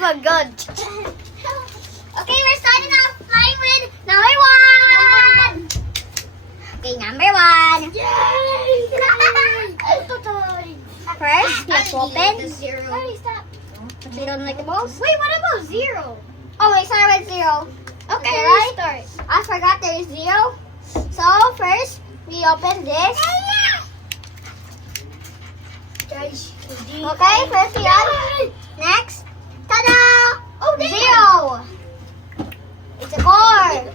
my god. Okay, we're starting off flying with number 1. Okay, number 1. Yay! First, let's open. Zero. Hey, stop. You don't like the balls? Wait, what about 0? Oh, wait, start with 0. Okay, right? start. I forgot there is 0. So, first, we open this. Guys, Okay, first yan. Next. Ta-da! Oh, damn. 0. It's a core.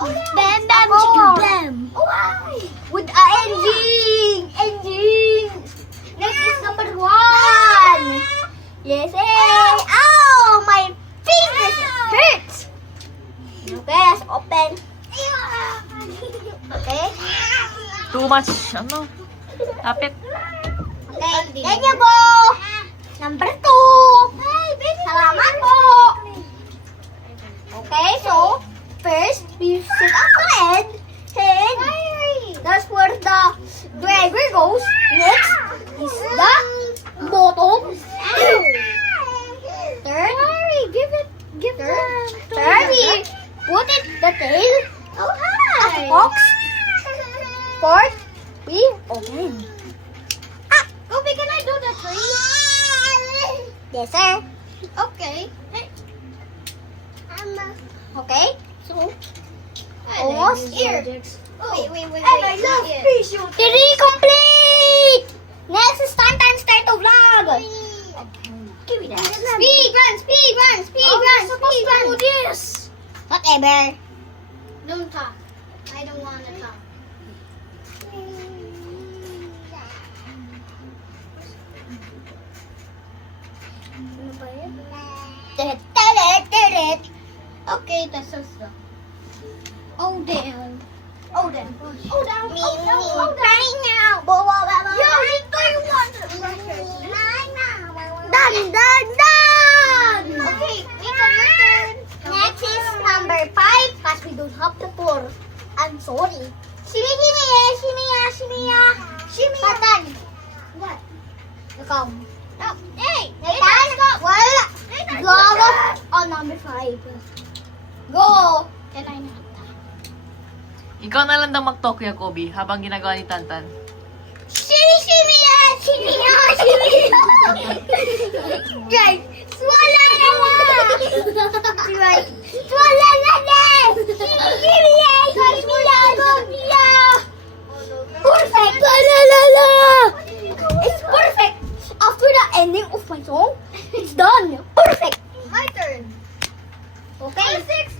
Oh, yeah. Bam, bam, chicken, bam. Why? With a ending. Ending. Next is number 1. Yes, eh. Ow, my fingers hurts. Okay, let's open. Okay. Too much, ano? Lapit. Okay, thank you po. Number 2. Salamat po. Okay, so, first, we sit outside. And that's where the driver goes. Next is the bottom. Third, third, we put it the tail as a box. Fourth, we open. Kobe, can I do the tree? Yes, sir. Okay. Okay, so, Almost here. Oh, wait. And I love fish. 3 complete! Next is time start the vlog. Give me that. Speed run. do this. Whatever. Don't talk. I don't want to talk. Okay, that's so slow. Oh, damn. Oh, damn. Oh, down. Me, Oh, down. Oh, down. right now. Yo, you don't want to. Done. Okay, Mika, your turn. Next is number 5 because we don't have the 4. I'm sorry. Shimmy. Patan. What? Ikaw. No. Hey, Nathan. Wala. Go on number 5. Go. Can I not? Ikaw na lang daw mag-Tokyo, Kobe, habang ginagawa ni Tantan. Shimmy. Right. Swala na lang. Right. Swala na lang. Shimmy. Perfect. La. It's perfect. After the ending of my song, it's done. Perfect. My turn. Okay. Where's 6?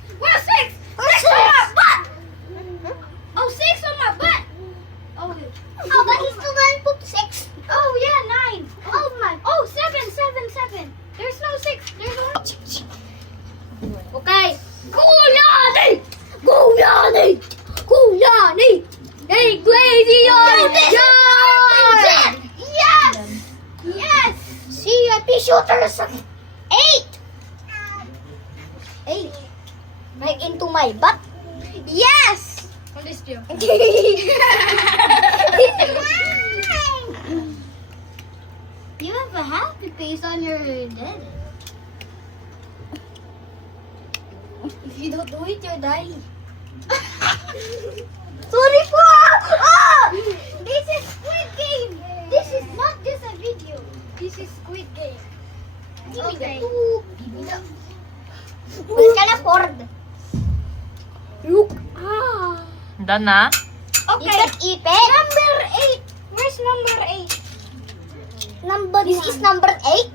Six. Oh, 6 on my butt. Oh, Oh, but he's still done poop 6. oh yeah, 9. Oh my. Oh, 7. There's no 6. There's only. Okay. Go, Yanni. Hey, crazy on Yes. See, shooters. 8. Like into my butt. Yes. On this too. You have a happy face on your head. If you don't do it, you'll die. Sorry po. This is Squid Game. This is not just a video. This is Squid Game. Give me Okay. the 2. Give me the... We can afford. Look. Done na? Okay. Ipet. Number 8. Where's number 8? This is number 8.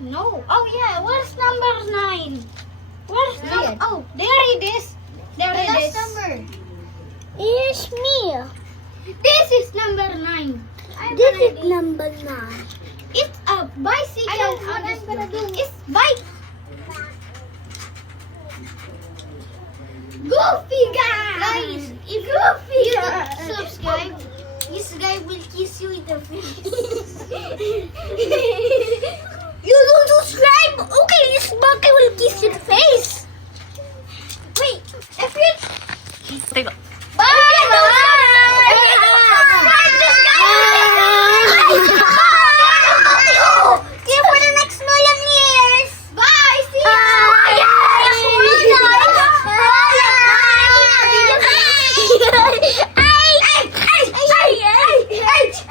No. Oh yeah. Where's number 9? Where's There. Oh, there it is. There it is. Number. It's me. This is number 9. This is number 9. It's a bicycle. I don't know what I'm gonna do. It's bike. Goofy guys. If you don't subscribe, this guy will kiss you in the face. You don't subscribe. Okay, this monkey will kiss your face.